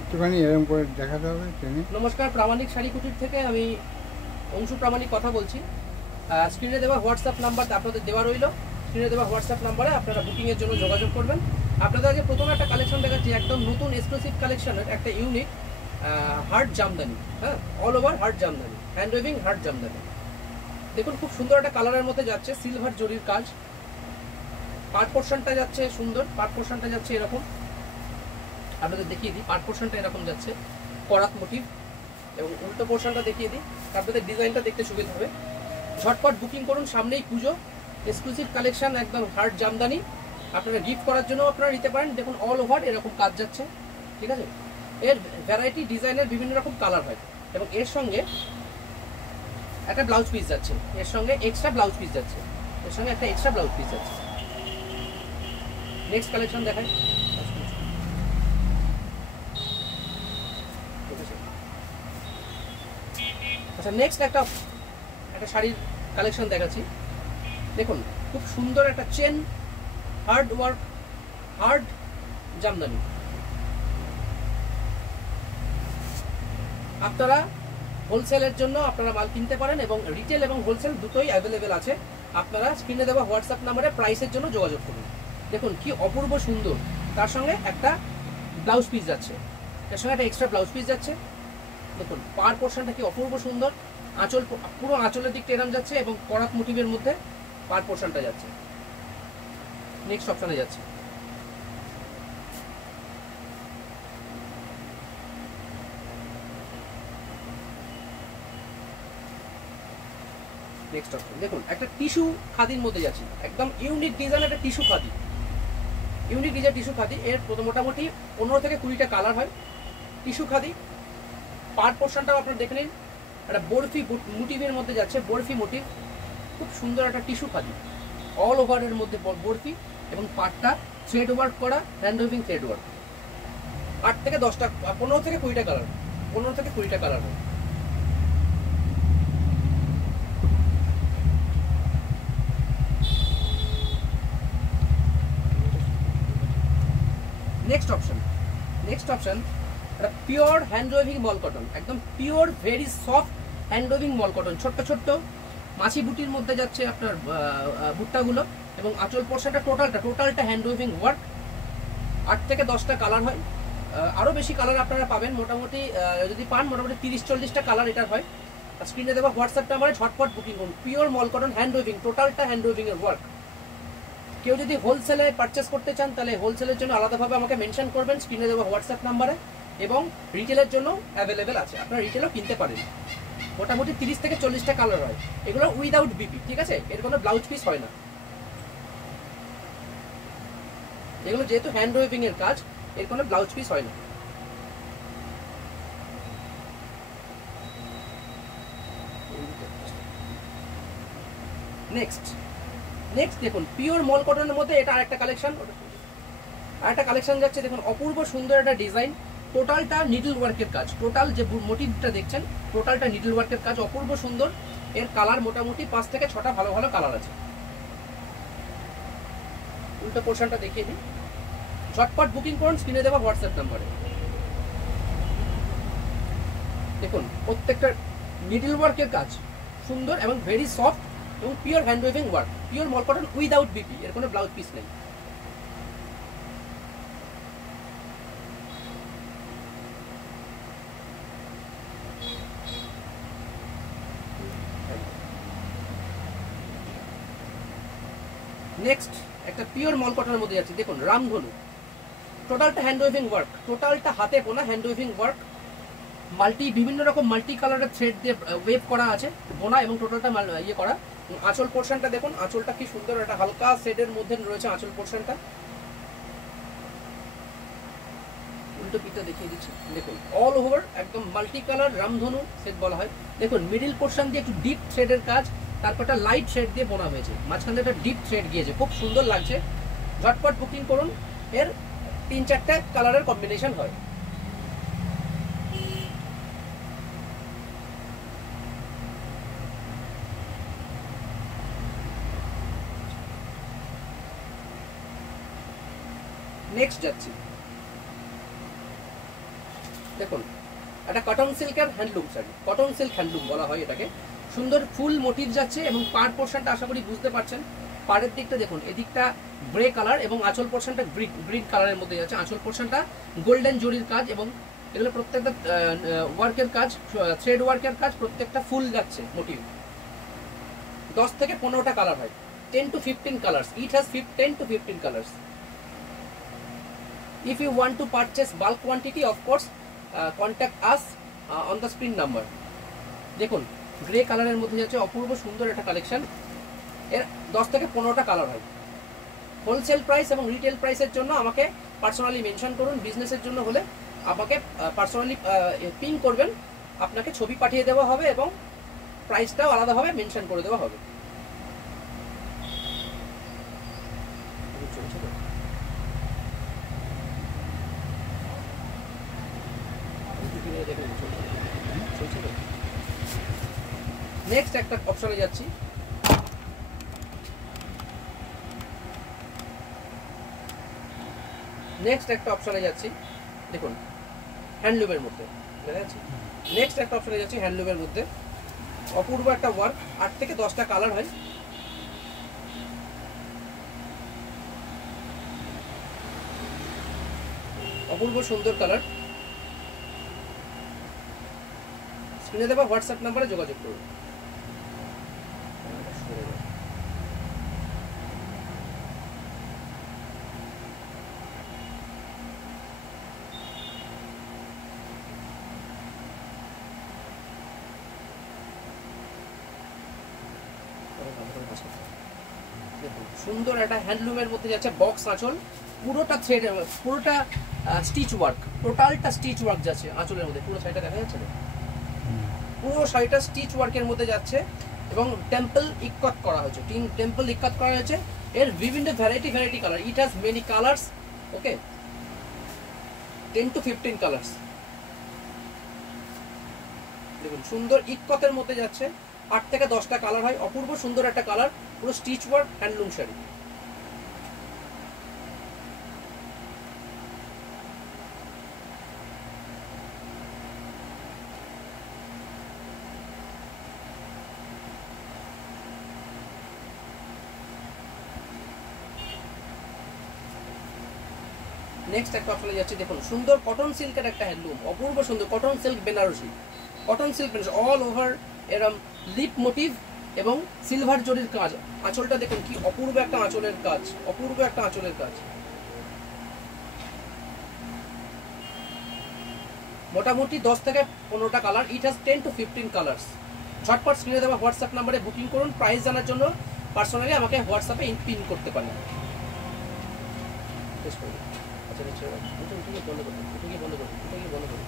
একটুখানি এরকম করে দেখাতে হবে ট্রেনে। নমস্কার, প্রামাণিক শাড়ি কুটির থেকে আমি অংশু প্রামাণিক কথা বলছি। স্ক্রিনে দেওয়া হোয়াটসঅ্যাপ নাম্বার আপনাদের দেওয়া রইল। স্ক্রিনে দেওয়া হোয়াটসঅ্যাপ নাম্বারে আপনারা বুকিংয়ের জন্য যোগাযোগ করবেন। আপনাদের আগে প্রথমে একটা কালেকশন দেখাচ্ছি, একদম নতুন এক্সক্লুসিভ কালেকশনের একটা ইউনিক হার্ট জামদানি। হ্যাঁ, all over heart jamdani, hand weaving heart jamdani. দেখুন খুব সুন্দর একটা কালারের মধ্যে যাচ্ছে, সিলভার জরির কাজ। পার্ট পোর্শনটা যাচ্ছে সুন্দর, পার্ট পোর্শনটা যাচ্ছে এরকম, আপনাদের দেখিয়ে দিই। পার্ট পোর্শনটা এরকম যাচ্ছে করাত মোটিভ, এবং উল্টো পোর্শনটা দেখিয়ে দিই, আপনাদের ডিজাইনটা দেখতে সুবিধা হবে। ঝটপট বুকিং করুন, সামনেই পুজো। এক্সক্লুসিভ কালেকশন, একদম হার্ট জামদানি। আপনারা গিফট করার জন্য আপনারা নিতে পারেন। দেখুন অল ওভার এরকম কাজ যাচ্ছে, ঠিক আছে। এর ভ্যারাইটি ডিজাইনের বিভিন্ন রকম কালার হয়, এবং এর সঙ্গে একটা ব্লাউজ পিস যাচ্ছে, এর সঙ্গে এক্সট্রা ব্লাউজ পিস যাচ্ছে, এর সঙ্গে একটা এক্সট্রা ব্লাউজ পিস যাচ্ছে। নেক্সট কালেকশন দেখাই। আচ্ছা, নেক্সট একটা শাড়ির কালেকশন দেখাচ্ছি। দেখুন খুব সুন্দর একটা chain hard work hard Jamdani. আপনারা হোলসেলের জন্য আপনারা মাল কিনতে পারেন, এবং রিটেল এবং হোলসেল দুটোই অ্যাভেলেবেল আছে। আপনারা স্ক্রিনে দেওয়া হোয়াটসঅ্যাপ নাম্বারে প্রাইসের জন্য যোগাযোগ করুন। দেখুন কি অপূর্ব সুন্দর, তার সঙ্গে একটা ব্লাউজ পিস যাচ্ছে, এর সঙ্গে একটা এক্সট্রা ব্লাউজ পিস যাচ্ছে। দেখুন পার পোর্শনটা কি অপূর্ব সুন্দর, আঁচল পুরো আঁচলের দিকটা এরম যাচ্ছে, এবং করাত মোটিভের মধ্যে পার পোর্শনটা যাচ্ছে। নেক্সট অপশনে যাচ্ছে। নেক্সট অপশন দেখুন, একটা টিস্যু খাদির মধ্যে যাচ্ছে, একদম ইউনিক ডিজাইন, একটা tissue khadi, unique design tissue khadi. এর মোটামুটি 15 থেকে 20টা কালার হয়। টিস্যু খাদি, পার পোর্শনটাও আপনারা দেখে নিন, একটা বরফি মোটিভের মধ্যে যাচ্ছে, বরফি মোটিভ। খুব সুন্দর একটা টিস্যু খাদি, অল ওভারের মধ্যে বরফি, এবং পাটটা থ্রেড ওয়ার্ক করা, হ্যান্ড ওয়েভিং থ্রেড ওয়ার্ক। 8 থেকে 10টা, 15 থেকে 20টা কালার, 15 থেকে 20টা কালার হয়। নেক্সট অপশন একটা pure hand weaving mul cotton, একদম pure very soft hand weaving mul cotton. ছোট্ট ছোট্ট মাছি বুটির মধ্যে যাচ্ছে আপনার বুট্টাগুলো, এবং আঁচল পোর্শনটা টোটালটা হ্যান্ড ওয়েভিং ওয়ার্ক। 8 থেকে 10টা কালার হয়, আরও বেশি কালার আপনারা পাবেন। মোটামুটি যদি পান মোটামুটি 30-40টা কালার এটার হয়। স্ক্রিনে দেওয়া হোয়াটসঅ্যাপ নাম্বারে ঝটপট বুকিং করুন। Pure mul cotton hand waving, টোটালটা হ্যান্ড ওয়েভিং এর ওয়ার্ক। কেউ যদি হোলসেলে পারচেস করতে চান তাহলে হোলসেলের জন্য আলাদাভাবে আমাকে মেনশন করবেন স্ক্রিনে দেওয়া হোয়াটসঅ্যাপ নাম্বারে, এবং রিটেলের জন্য অ্যাভেলেবেল আছে, আপনারা রিটেলও কিনতে পারেন। মোটামুটি 30 থেকে 40টা কালার হয়, এগুলো উইদাউট বিপি, ঠিক আছে। এর কোনো ব্লাউজ পিস হয় না, এগুলো যেহেতু হ্যান্ড ওয়েভিং এর কাজ, এর কোনো ব্লাউজ পিস হয় না। নেক্সট দেখুন পিওর মল কটনের মধ্যে এটা আরেকটা কালেকশন যাচ্ছে। দেখুন অপূর্ব সুন্দর একটা ডিজাইন, টোটালটা নিডল ওয়ার্কের কাজ। টোটাল যে মোটিভটা দেখছেন টোটালটা নিডল ওয়ার্কের কাজ, অপূর্ব সুন্দর। এর কালার মোটামুটি 5 থেকে 6টা ভালো ভালো কালার আছে। উল্টো পোর্শনটা দেখিয়ে দিই, ঝটপট বুকিং করুন স্ক্রিনে দেওয়া হোয়াটসঅ্যাপ নাম্বারে। দেখুন প্রত্যেকটা নিডল ওয়ার্কের কাজ সুন্দর, এবং ভেরি সফট, এবং pure hand weaving work, pure mul cotton without BP, এর কোনো ব্লাউজ পিস নেই। নেক্সট একটা পিওর মল কটনের মধ্যে যাচ্ছে, দেখুন রামধনু, টোটালটা হ্যান্ড ওয়েভিং ওয়ার্ক, টোটালটা হাতে বোনা হ্যান্ড ওয়েভিং ওয়ার্ক। বিভিন্ন রকম মাল্টি কালারের থ্রেড দিয়ে ওয়েভ করা আছে, বোনা, এবং টোটালটা ইয়ে করা। আঁচল পোর্শনটা দেখুন, আঁচলটা কি সুন্দর, একটা হালকা শেডের মধ্যে রয়েছে আঁচল পোর্শনটা। উল্টো পিঠটা দেখিয়ে দিচ্ছি, দেখুন অল ওভার একদম মাল্টি কালার রামধনু সেট বলা হয়। দেখুন মিডিল পোর্শন দিয়ে একটু ডিপ থ্রেডের কাজ, তারপরটা লাইট শেড দিয়ে বোনা হয়েছে, মাঝখানে একটা ডিপ থ্রেড গিয়েছে, খুব সুন্দর লাগছে। ঝটপট বুকিং করুন, এর 3-4টা কালারের কম্বিনেশন হয়। নেক্সট যাচ্ছি, দেখুন একটা কটন সিল্কের handloom sari, cotton silk handloom বলা হয় এটাকে। সুন্দর ফুল মোটিভ যাচ্ছে এবং পাড় পোর্শনটা আশা করি বুঝতে পারছেন। পাড়ের দিকটা দেখুন, এদিকটা গ্রে কালার এবং আঁচল পোর্শনটা গ্রিন কালারের মধ্যে যাচ্ছে। আঁচল পোর্শনটা গোল্ডেন জরির কাজ এবং এগুলো প্রত্যেকটা ওয়ার্কের কাজ, থ্রেড ওয়ার্কের কাজ, প্রত্যেকটা ফুল যাচ্ছে মোটিভ। 10 থেকে 15টা কালার হয়, 10 to 15 colors. It has 10 to 15 colors. If you want to purchase bulk quantity, of course, contact us on the screen number. দেখুন গ্রে কালারের মধ্যে যাচ্ছে, অপূর্ব সুন্দর একটা কালেকশন। এর 10 থেকে 15টা কালার হয়। হোলসেল প্রাইস এবং রিটেল প্রাইসের জন্য আমাকে পার্সোনালি মেনশন করুন। বিজনেসের জন্য হলে আমাকে পার্সোনালি পিন করবেন, আপনাকে ছবি পাঠিয়ে দেওয়া হবে এবং প্রাইসটাও আলাদাভাবে মেনশন করে দেওয়া হবে। নেক্সট একটা অপশনে যাচ্ছি। দেখুন হ্যান্ডলুমের মধ্যে, দেখা যাচ্ছে। নেক্সট একটা অপশনে যাচ্ছি হ্যান্ডলুমের মধ্যে, অপূর্ব একটা ওয়ার্ক, 8 থেকে 10টা কালার হয়। অপূর্ব সুন্দর কালার। স্ক্রিনে দেওয়া হোয়াটসঅ্যাপ নাম্বারে যোগাযোগ করুন। সুন্দর একটা হ্যান্ডলুমের মধ্যে যাচ্ছে, বক্স আঁচল, পুরোটা থ্রেড, পুরোটা স্টিচ ওয়ার্ক, টোটালটা স্টিচ ওয়ার্ক যাচ্ছে আঁচলের মধ্যে। পুরো শাড়িটা দেখা যাচ্ছে না? পুরো শাড়িটা স্টিচ ওয়ার্কের মধ্যে যাচ্ছে এবং টেম্পল ইক্কত করা হয়েছে, টেম্পল ইক্কত করা হয়েছে। এর বিভিন্ন variety colour, it has many colours. Okay, 10 to 15 colours. দেখুন সুন্দর ইক্কতের মধ্যে যাচ্ছে, 8 থেকে 10টা কালার হয়। অপূর্ব সুন্দর একটা কালার, পুরো stitch work handloom sari. Next একটা অপশনে যাচ্ছে, দেখুন সুন্দর কটন সিল্কের একটা হ্যান্ডলুম, অপূর্ব সুন্দর cotton silk Benarasi, cotton silk Benarasi all over এরম লিপ মোটিভ এবং সিলভার জরির কাজ। আঁচলটা দেখুন কি অপূর্ব একটা আঁচলের কাজ, অপূর্ব একটা আঁচলের কাজ। মোটামুটি 10 থেকে 15টা colour, it has 10 to 15 colours. ঝটপট স্ক্রিনে দেওয়া হোয়াটসঅ্যাপ নাম্বারে বুকিং করুন। প্রাইস জানার জন্য পার্সোনালি আমাকে হোয়াটসঅ্যাপে পিন করতে পারেন। বন্ধ করুন, বন্ধ করুন।